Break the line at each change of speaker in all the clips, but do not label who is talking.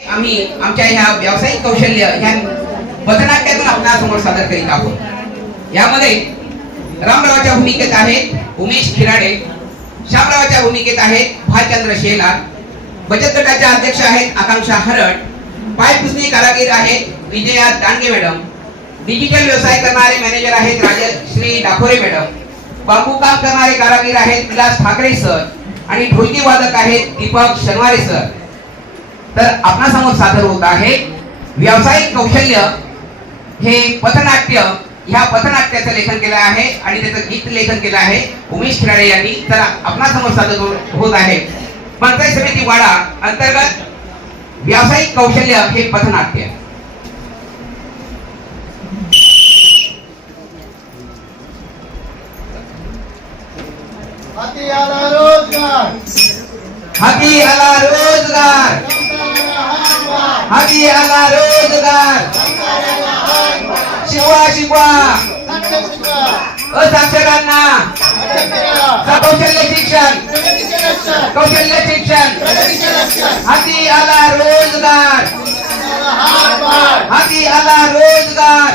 आम्ही आमच्या ह्या व्यावसायिक कौशल्य ह्या पथनाट्यातून आपणासमोर सादर करीत आहोत. यामध्ये रामरावाच्या भूमिकेत आहेत उमेश खिराडे श्यामरावाच्या भूमिकेत आहेत भालचंद्र शेलार बचत गटाच्या अध्यक्ष आहेत आकांक्षा हरड पायपुसणी कारागीर आहेत विजया दांडगे मॅडम डिजिटल व्यवसाय करणारे मॅनेजर आहेत राजश्री डाकोरे मॅडम बांबू काम करणारे कारागीर आहेत विलास ठाकरे सर आणि ढोलकी वादक आहेत दीपक शनवारे सर. तर आपणासमोर सादर होत आहे. व्यावसायिक कौशल्य हे पथनाट्य ह्या पथनाट्याचं लेखन केलं आहे आणि त्याचं गीत लेखन केलं आहे. उमेश खिराडे यांनी. तर आपणासमोर सादर हो- होत आहे. पंचायत समिती वाडा अंतर्गत व्यावसायिक कौशल्य हे पथनाट्य.
हाती आला रोजगार.
हाती आला रोजगार. हाती आला रोजगार.
शिवा हातभार.
शिकवा असाक्षरांना कौशल्य शिक्षण. कौशल्य शिक्षण. हाती आला रोजगार. हाती आला रोजगार.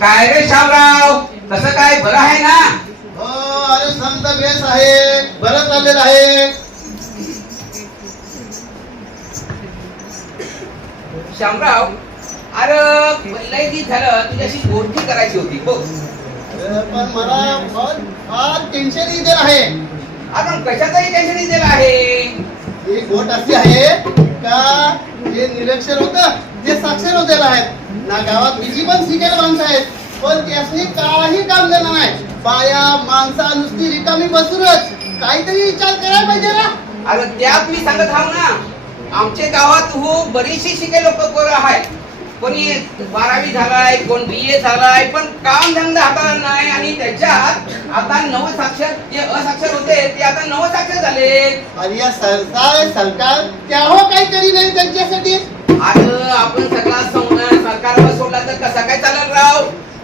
काय रे शामराव? कसं काय बरं आहे ना?
संत बेस आहे बरं चाललेलं आहे.
शामराव अरे लय दिवस झालं तुझ्याशी गोष्टी करायची होती बघ.
पण मला फार फार टेन्शन येते आहे.
आपण कशाचंही टेन्शन आहे?
ही गोट अशी आहे का? जे निरक्षर होत ते साक्षर होतेला आहेत. ना गावात बिजी पण शिकायला माणसं आहेत पण त्यासनी काही काम देणार नाही. बाया माणसा बसूनच काहीतरी विचार करायला पाहिजे ना.
अरे त्यात मी सांगत आहो ना आमच्या गावात हो बरीचशी शिके लोक आहेत. कोणी बारावी झालाय कोण बी ए झालाय पण काम धंदा हाताला नाही आणि त्याच्यात आता नव साक्षर जे असाक्षर होते ते आता नव साक्षर झाले.
अरे या सरकार सरकार त्याहो काहीतरी नाही त्यांच्यासाठी.
अरे आपण सगळा संघ- सरकारवर सोडला तर कसा काय चालेल राव?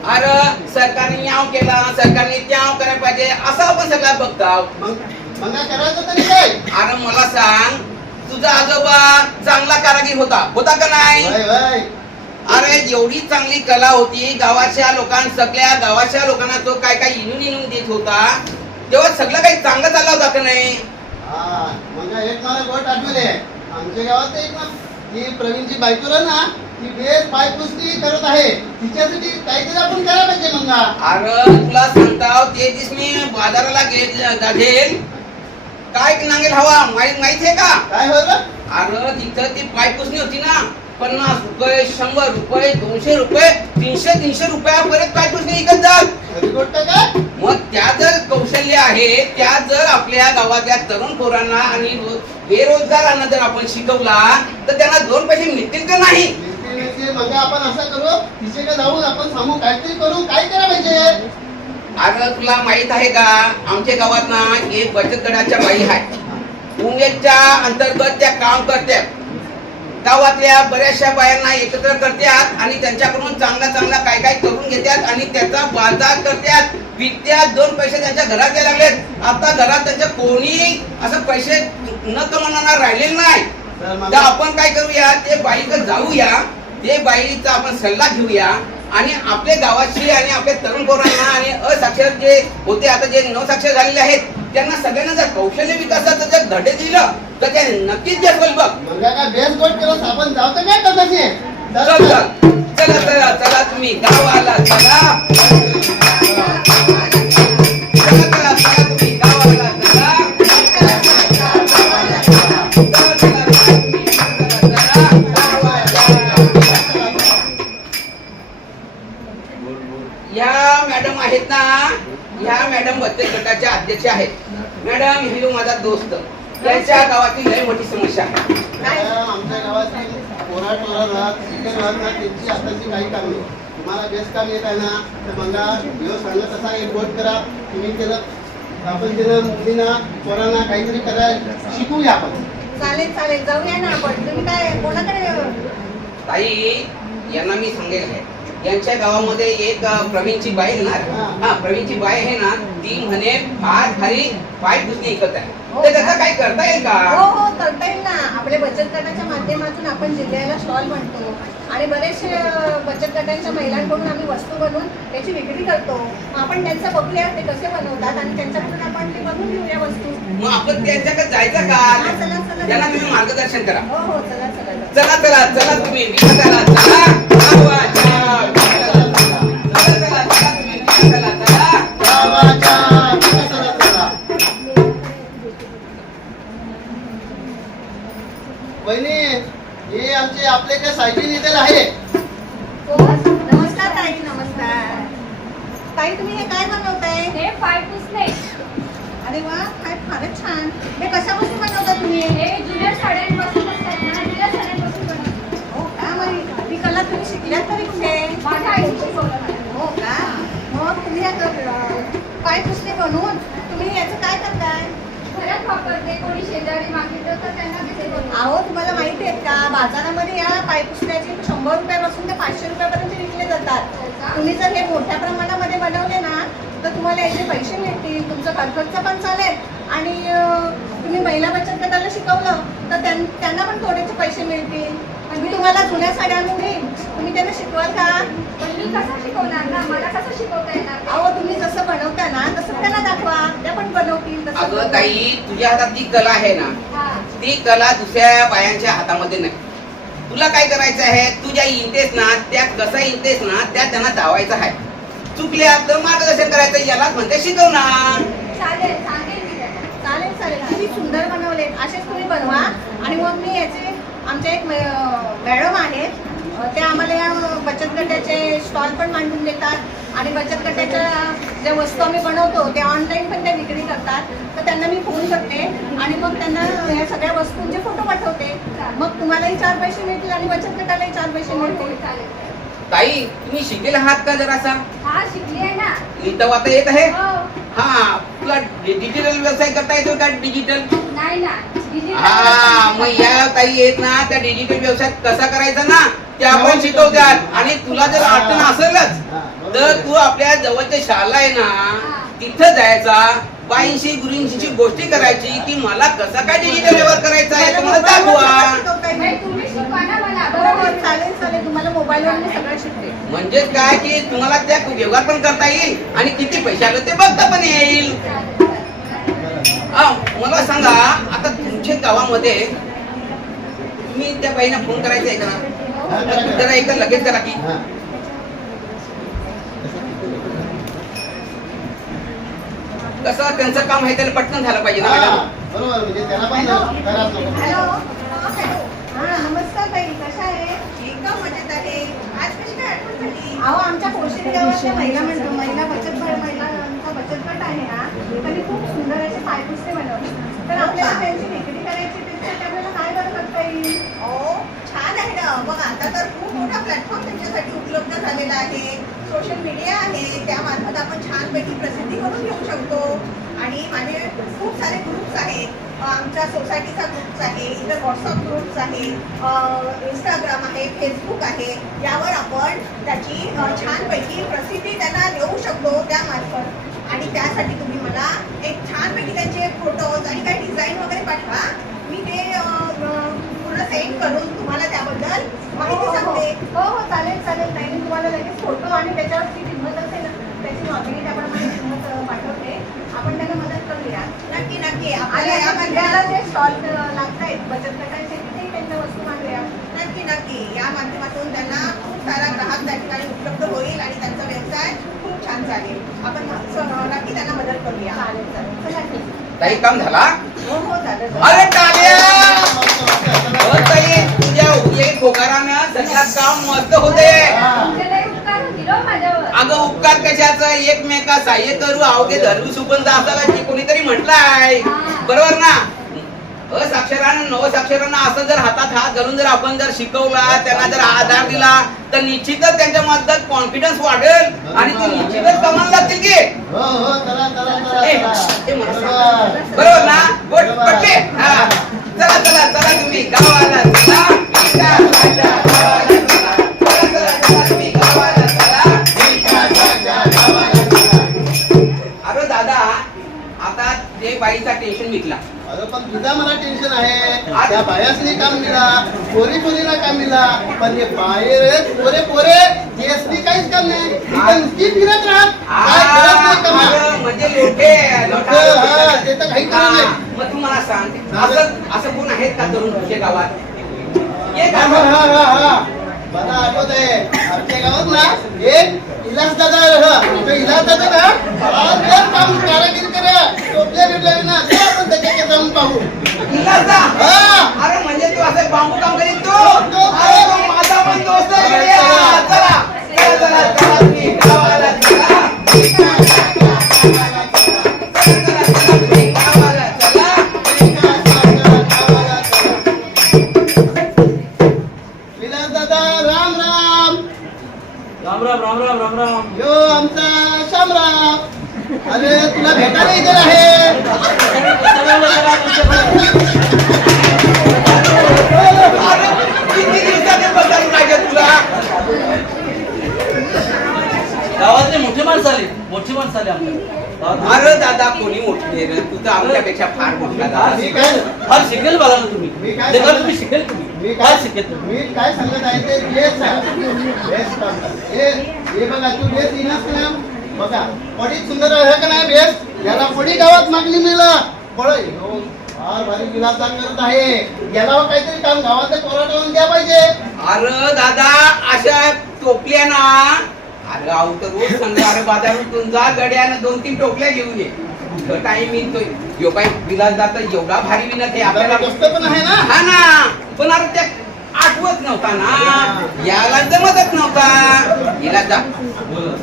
अरे सरकारने याव केला सरकारने त्याव करायला पाहिजे असं आपण सगळा बघतो
मग मग काय करायचं तरी काय
अरे मला सांग तुझा आजोबा चांगला कारागीर होता होता का नाही?
वय, वय.
अरे एवढी चांगली कला होती गावाच्या लोकां सगळ्या गावाच्या लोकांना तो काय काय इनून इनून देत होता. तेव्हा सगळं काही चांगलं चाललं होता का नाही?
हा मग एक मला गोट आठवले आमच्या गावात एक ना ती प्रवीणची बायको आहे ना ती बेस पाय पुसती करत आहे. तिच्यासाठी काहीतरी आपण करायला पाहिजे मग.
अरे तुला सांगताव ते दिवस मी बाजाराला गेल काय नांगेल हवा माहीत आहे का?
काय होईल
अरे तिथं ती पायपुसणी होती ना. पन्नास रुपये शंभर रुपये दोनशे रुपये तीनशे तीनशे रुपयापर्यंत पायपुसणी विकत जात मग त्या जर कौशल्य आहे त्या जर आपल्या गावातल्या तरुण पोरांना आणि बेरोजगारांना जर आपण शिकवला तर त्यांना दोन पैसे मिळतील का नाही?
मग आपण असं करू तिच्याकडे जाऊन आपण सांगू काहीतरी करू काय करायला पाहिजे
तुला माहीत आहे का आमच्या गावात ना एक बचत गटाच्या बाई आहे. उमेदच्या अंतर्गत त्या काम करतात गावातल्या बऱ्याचशा बायांना एकत्र करतात आणि त्यांच्याकडून चांगला चांगला काय काय करून घेतात आणि त्याचा बाजार करतात विकत्यात दोन पैसे त्यांच्या घरात यायला लागलेत. आता घरात त्यांच्या कोणी असं पैसे न कमवणार राहिलेले नाही.
तर
आपण काय करूया ते बाईकडे जाऊया. ते बाईचा आपण सल्ला घेऊया. आणि आपल्या गावाची आणि आपल्या तरुण पोरांना आणि असाक्षर जे होते आता जे नवसाक्षर झालेले आहेत त्यांना सगळ्यांना जर कौशल्य विकासाचं जर धडे दिलं तर ते नक्कीच बघ.
बेस गोट करत आपण जाऊ तर काय
चल चल चला तुम्ही. गावाला चला. मॅडम बचत गटाच्या अध्यक्ष आहेत. मॅडम हे माझा दोस्त. त्यांच्या गावातील लय मोठी समस्या आहे.
आमच्या गावातील पोरा टोराला शिक्षण वाहना त्यांची आताची काही काम नाही तुम्हाला बेस्ट काम येत आहे ना तर मला व्यवस्थ सांगत असा एक गोट करा. तुम्ही केलं आपण मुलींना पोरांना काहीतरी करायला शिकूया आपण.
चालेल चालेल. जाऊया ना आपण. तुम्ही काय कोणाकडे?
ताई यांना मी सांगेल आहे. यांच्या गावामध्ये एक प्रवीणची बाई ना हा. प्रवीणची बाई आहे ना ती म्हणे फार भारी पाय पुसणी ऐकत आहे.
हो
तर? त्याचा काही करता येईल
हो
का?
हो करता येईल ना. आपल्या बचत गटाच्या माध्यमातून आपण जिल्ह्याला स्टॉल म्हणतो. आणि बरेचसे बचत गटांच्या महिलांकडून आम्ही वस्तू बनवून त्याची विक्री करतो. आपण त्यांचं बघूया ते कसे बनवतात आणि त्यांच्याकडून आपण ते बनवून घेऊया वस्तू.
मग आपण त्यांच्याकडे जायचं
हा,
का
चला, चला.
त्यांना तुम्ही मार्गदर्शन करा.
हो हो चला चला चला.
चला चला चला तुम्ही. विकासाला चला.
सायकल येतील आहे.
हो, नमस्कार ताई नमस्कार. ताई तुम्ही हे काय बनवताय?
हे पाय पुसले.
अरे वा काय फारच छान. हे कशापासून बनवता तुम्ही?
हे जुन्या साड्यांपासून असतात ना जुन्या साड्यांपासून बनवतात.
हो का? मग ही कला तुम्ही शिकल्यात तरी कुठे
माझ्या आईने शिकवलं मला.
हो का मग तुम्ही या क- काय पुसले बनवून तुम्ही याचं काय करताय
घरात वापरते कोणी शेजारी मागितलं तर त्यांना तिथे बनवते.
अहो तुम्हाला माहिती आहेत का? बाजारामध्ये या पायपुसण्याचे शंभर रुपयापासून ते पाचशे रुपयापर्यंत विकले जातात. तुम्ही जर हे मोठ्या प्रमाणामध्ये बनवले ना तर तुम्हाला याचे पैसे मिळतील तुमचं खर्च पण चालेल. आणि तुम्ही महिला बचत गटाला शिकवलं तर त्यां- त्यांना पण थोडेसे पैसे मिळतील. मी तुम्हाला जुन्या साड्या आणून तुम्ही त्यांना शिकवाल का?
पण मी कसं शिकवणार ना? मला कसं शिकवता येणार?
अहो तुम्ही जसं बनवता ना तसं त्यांना दाखवा. त्या पण बनवतील तसं
अगं. ताई तुझ्या हातात जी कला आहे ना
हा.
ती कला दुसऱ्या बायांच्या हातामध्ये नाही. तुला काय करायचं आहे? तू ज्या इंतेस ना त्या कसं इंतेस ना त्या त्यांना धावायचं आहे. चुकल्या तर मार्गदर्शन करायचं यालाच म्हणते शिकवणार.
चालेल.
चालेल चालेल. किती सुंदर बनवले असेच तुम्ही बनवा आणि मग मी याचे आमच्या एक मॅडम आहेत त्या आम्हाला या बचत गटाचे स्टॉल पण मांडून देतात. आणि बचत गटाच्या ज्या वस्तू आम्ही बनवतो त्या ऑनलाईन पण त्या विक्री करतात. तर त्यांना मी फोन करते आणि मग त्यांना या सगळ्या वस्तूंचे फोटो पाठवते. मग तुम्हालाही चार पैसे मिळतील आणि बचत गटालाही चार पैसे
हो, हो,
मिळतील.
ताई तुम्ही शिकेल आहात का जरासा?
हा शिकली आहे ना.
लिहिता वाता येत आहे?
हो.
हा तुला डिजिटल व्यवसाय करता येतो का डिजिटल
नाही ना.
हा मग या ताई येत ना त्या डिजिटल व्यवसाय कसा करायचा ना ते आपण शिकवतात आणि तुला जर अडचण असेलच तर. तू आपल्या जवळच्या शाळा आहे ना तिथं जायचा बाईंशी गुरुंशी गोष्टी करायची की मला कसा काय डिजिटल व्यवहार करायचा आहे
मला
तुम्हाला दाखवा.
शिकवता येईल.
बाई, तुम्ही शिकवा ना मला बरोबर.
चालेल चालेल तुम्हाला मोबाईलवर मी सगळं शिकते.
म्हणजेच काय की तुम्हाला त्या व्यवहार पण करता येईल आणि किती पैसे आले ते बघता पण येईल. हा, मला सांगा आता तुमच्या गावामध्ये तुम्ही त्या बाईना फोन करायचा आहे का. जरा एकदा लगेच करा की. कसं त्यांचं काम आहे त्याला पटकन झालं पाहिजे ना?
बरोबर म्हणजे त्याला पण
हा नमस्कार ताई कशा आहे? एकदम मजेत आहे. आज कशी काय आठवण झाली? अहो आमच्या गावाच्या महिला महिला बचत गट महिलांचा बचत गट आहे ना खूप सुंदर असे पायपुसते बनवले. तर आपल्याला त्यांची विक्री करायची त्याच्यासाठी आपल्याला काय बरं करता येईल
हो छान आहे ना. मग आता तर खूप मोठा प्लॅटफॉर्म त्यांच्यासाठी उपलब्ध झालेला आहे. सोशल मीडिया आहे. त्या मार्फत आपण छानपैकी प्रसिद्धी करून घेऊ शकतो. आणि माझे खूप सारे ग्रुप्स आहेत. आमच्या सोसायटीचा ग्रुप्स आहे इतर व्हॉट्सअप ग्रुप्स आहे इंस्टाग्राम आहे फेसबुक आहे. यावर आपण त्याची छानपैकी प्रसिद्धी त्यांना देऊ शकतो त्या मार्फत. आणि त्यासाठी मला एक छानपैकी त्यांचे फोटोज आणि काही डिझाईन वगैरे पाठवा. मी ते पूर्ण सेंड करून तुम्हाला त्याबद्दल
हो
माहिती
हो,
सांगते.
हो हो चालेल चालेल. ताई मी तुम्हाला लगेच फोटो आणि त्याच्यावर जी किंमत असेल ना त्याची नॉमिनी त्याप्रमाणे किंमत पाठवते आपण त्यांना मदत करूया.
नक्की नक्की. आपल्याला
जे स्टॉल लागतायत बचत गटाचे तिथेही त्यांच्या वस्तू मांडूया
नक्की नक्की. या माध्यमातून त्यांना खूप सारा ग्राहक त्या ठिकाणी उपलब्ध होईल आणि छान चालेल. आपण नक्की त्यांना मदत करूया.
ताई काम झाला?
हो हो
अरे ताई तुझ्या उगे पोकारानं सगळं काम मस्त होते
हा.
अगं उपकार कशाचं? एकमेका सहाय्य करू अवघे धरू सुपंत असावा की कोणीतरी म्हटलंय.
हा.
बरोबर ना? असाक्षरानं नवसाक्षरांना असं जर हातात हात घालून जर आपण जर शिकवला त्यांना जर आधार दिला तर निश्चितच त्यांच्या मध्ये कॉन्फिडन्स वाढेल आणि ते निश्चितच कमाल लागतील की?
हो हो. बरोबर.
ना? हा. चला चला चला तुम्ही.
त्या बायासनी काम मिळा पोरी पोरीला काम मिळा पण हे बाहेर पोरे पोरे एसनी काहीच काम नाही फिरत राहत काय करत नाही
आ,
कामं.
अरे, म्हणजे लोटे
लोटे, हा, ते तर काही करत नाही.
मग तू मला सांग असं असं कोण आहेत का तरुण तुझ्या गावात ये
हा? हा, हा, हा. मला आठवत आहे आमच्या गावात ना एक इलास दादा तो इलास दादा ना काम
माणसं आले मोठी माणसं आले आमच्या. गावात.
अरे दादा कोणी मोठी रे? तू तर आमच्यापेक्षा फार मोठा
फार
दादा.
मी काय
फार शिकेल बघा ना तुम्ही.
मी काय
ते बघा
सांगू?
तुम्ही शिकेल
मी काय
शिकेल तुम्ही.
मी काय सांगत आहे ते काम. हे हे बघा तू का ना? बघा पडी सुंदर आहे का नाही बेस याला पडी गावात मागणी मिळलं. पळ ह्यो फार भारी विलासदार करत आहे. याला काहीतरी काम गावातले पोराटावून द्या पाहिजे.
अरे दादा अशा टोपल्या ना अरे आऊ तर रोज सांगतो अरे बाजारातून जा गड्यानं दोन तीन टोपल्या घेऊन ये. कुठं टाइम येतो यो काय विलास दाता एवढा भारी विनत आहे. आपल्याला
पण आहे ना?
हा ना. पण अरे त्या आठवत नव्हता ना. याला जमतच नव्हता. हिला जा.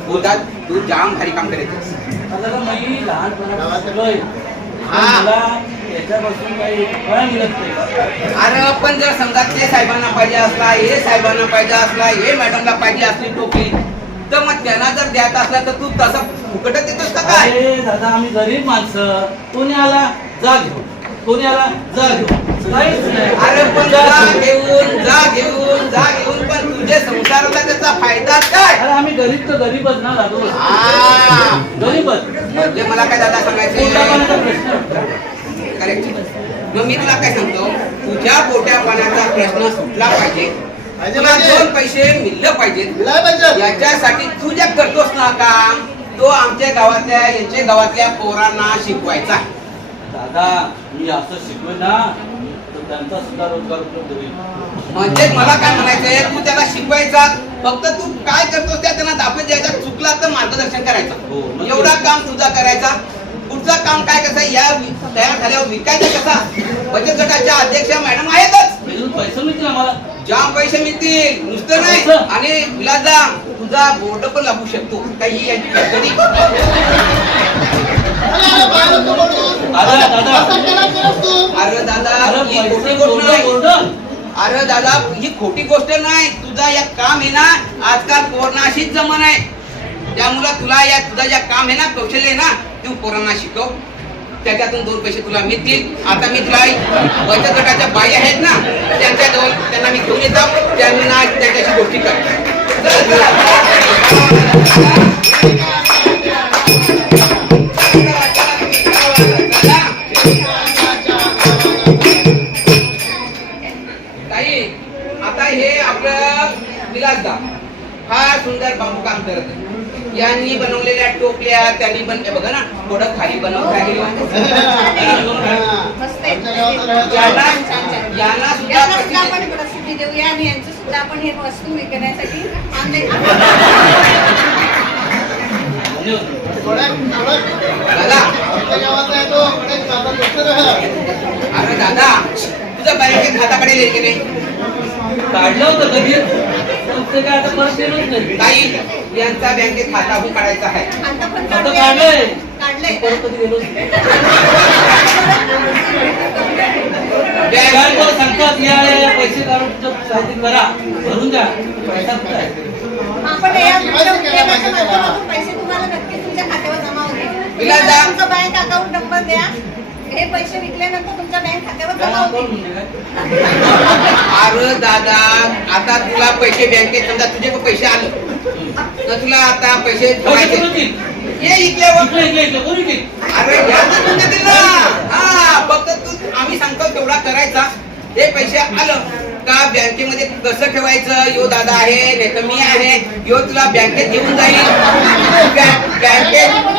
बोलता तू जाम भारी काम करायचं
मी.
हा.
काही
अरे पण जर समजा ते साहेबांना पाहिजे असला हे साहेबांना पाहिजे असला हे मॅडमला पाहिजे असली टोपली तर मग त्यांना जर द्यायचा असला तर तू तसं फुकटच देतोस का काय?
अरे दादा आम्ही गरीब माणसं. कोणी आला जा घेऊन. कोणी आला जा काहीच नाही.
अरे पण
जा घेऊन.
जा घेऊन जा घेऊन पण तुझ्या संसाराला त्याचा फायदा काय?
अरे आम्ही गरीब तर गरीबच ना दादू. गरीबच.
म्हणजे मला काय दादा सांगायचे करेक्ट मग मी तुला काय सांगतो? तुझ्या पोट्या पाण्याचा प्रश्न सुटला पाहिजे, तुला. दोन पैसे मिळलं पाहिजेत
मिळायला पाहिजे
याच्यासाठी तू जे करतोस ना काम तो आमच्या गावातल्या यांच्या गावातल्या पोरांना शिकवायचा.
दादा मी असं शिकलोय ना तर त्यांचा सुद्धा रोजगार उपलब्ध होईल
म्हणजे मला काय म्हणायचंय तू त्याला शिकवायचा फक्त तू काय करतोस त्या त्यांना दाखवत द्यायचा चुकला तर मार्गदर्शन
हो,
करायचं
नक्की.
एवढा काम तुझा करायचा पुढचं काम काय कसं या वि- तयार झाल्यावर विकायचं कसा? बचत गटाच्या अध्यक्ष मॅडम आहेतच.
पैसे मिळतील आम्हाला.
जाम पैसे मिळतील. नुसतं नाही.
असं?
आणि विलाजा तुझा बोर्ड पण लागू शकतो. काही यांची
अरे.
दादा,
अरे ही खोटी गोष्ट नाही. अरे दादा ही खोटी गोष्ट नाही. तुझा या काम आहे ना आजकाल पोरांना अशीच जमन आहे. त्यामुळं तुला या तुझा या काम आहे ना कौशल्य आहे ना तू पोरांना शिकव. त्याच्यातून दोन पैसे तुला मिळतील. आता मी तुला बचत गटाच्या बाई आहेत ना त्यांच्या दोन त्यांना मी घेऊन येतो. त्यांना त्याच्याशी गोष्टी कर पण बघा ना थोडं खाली
बनव खाली
यांना सुद्धा
आपण प्रसिद्धी देऊया यांचं सुद्धा हे वस्तू
अरे दादा तुझं
काढलं होतं कधी? आमचं काय आता परत गेलोच नाही.
ताई यांचा बँकेत खाता काढायचा आहे.
आता काढलंय.
सांगतात या पैसे काढून करा. भरून द्या. पैसा कुठं आहे?
पैसे तुम्हाला नक्की तुमच्या खात्यावर जमा होते बँक अकाउंट नंबर द्या. हे पैसे विकल्यानंतर तुमच्या बँक खात्यावर जमा होतील.
अरे दादा आता तुला पैसे बँकेत समजा तुझे पण पैसे आले. तर तुला आता पैसे ठेवायचे? ये इकल्यावर अरे या तर तुझ्या दिला हा फक्त तू आम्ही सांगतो तेवढा करायचा. हे पैसे आलं का बँकेमध्ये कसं ठेवायचं? यो दादा आहे नाही तर मी आहे. यो तुला बँकेत घेऊन जाईल. बँक- बँकेत.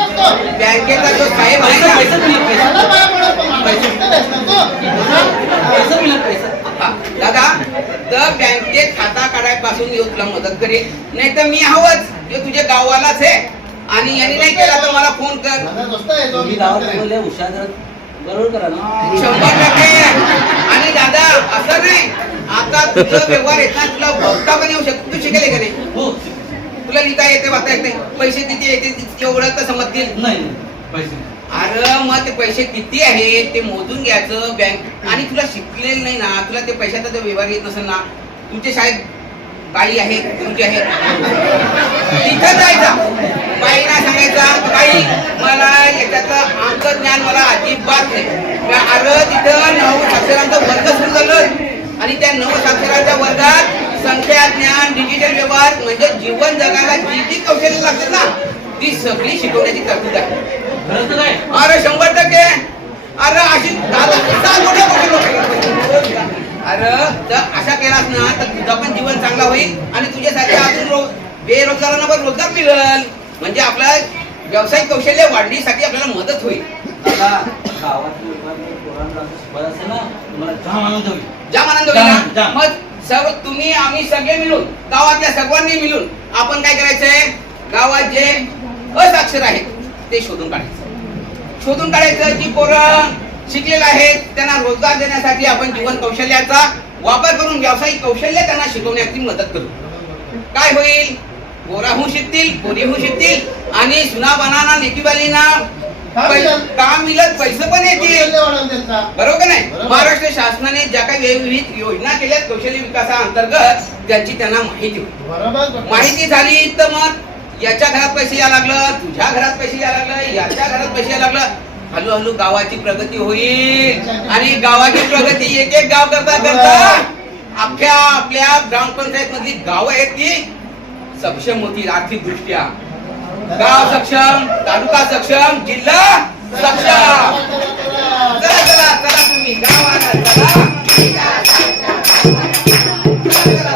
बँकेचा जो साहेब आहे दादा तर बँकेत खाता काढायपासून येऊ तुला मदत करेल. नाही तर मी हवंच. यो तुझ्या गावालाच आहे. आणि यांनी नाही केला तर मला फोन कर.
बरोबर ना.
शंभर टक्के. आणि दादा असं नाही. आता तुझं व्यवहार येत ना तुला बघता पण येऊ शकतो तू शिकेल का नाही?
हो.
तुला लिहिता येते वाचता येते पैसे किती येते एवढं तर समजतील.
नाही. पैसे
अरे मग ते पैसे किती आहेत? ते मोजून घ्यायचं बँक आणि तुला शिकलेलं नाही ना तुला ते पैशाचा जो व्यवहार येत नसेल ना तुमचे शाळेत बाई आहेत तुमचे आहेत. तिथं जायचा. बाईला सांगायचा बाई मला याच्यातलं अंक ज्ञान मला अजिबात नाही. अरे तिथं नऊ साक्षरांचा वर्ग सुरू झालं. आणि त्या नऊ साक्षरांच्या वर्गात संख्या ज्ञान डिजिटल व्यवहार म्हणजे जीवन जगायला जी जी कौशल्य लागतात ना ती सगळी शिकवण्याची तरतूद आहे. अरे शंभर टक्के. अरे अशी दादा मोठ्या. अरे जर अशा केलास ना तर तुझा पण जीवन चांगला होईल आणि तुझ्यासारख्या अजून रो- बेरोजगारांना पण रोजगार मिळेल. म्हणजे आपल्या व्यावसायिक कौशल्य वाढणीसाठी आपल्याला मदत होईल.
जाम आनंद
ना. मग सर्व तुम्ही आम्ही सगळे मिळून गावातल्या सर्वांनी मिळून आपण काय करायचंय? गावात जे असाक्षर आहेत ते शोधून काढायचं. शोधून काढायचं जी पोरं शिकलेलं आहेत त्यांना रोजगार देण्यासाठी आपण जीवन कौशल्याचा वापर करून व्यावसायिक कौशल्य त्यांना शिकवण्याची मदत करू. काय होईल? पोराहून शिकतील पोरीहून शिकतील आणि सुनाबाना नेकीबालीना
काम
मिळत पैसे पण येतील. बरोबर का? नाही. महाराष्ट्र शासनाने ज्या काही विविध योजना केल्या कौशल्य विकासाअंतर्गत त्यांची त्यांना माहिती माहिती झाली तर मग याच्या घरात पैसे या लागलं तुझ्या घरात पैसे या लागलं याच्या घरात पैसे या लागलं. हळूहळू गावाची प्रगती होईल. आणि गावाची प्रगती एक एक गाव करता करता अख्ख्या आपल्या ग्रामपंचायत मधली गाव आहेत ती सक्षम होतील आर्थिक दृष्ट्या. गाव सक्षम तालुका सक्षम जिल्हा सक्षम. चला चला चला तुम्ही. गावाला चला. चला,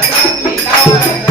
चला तुम्ही. गावाला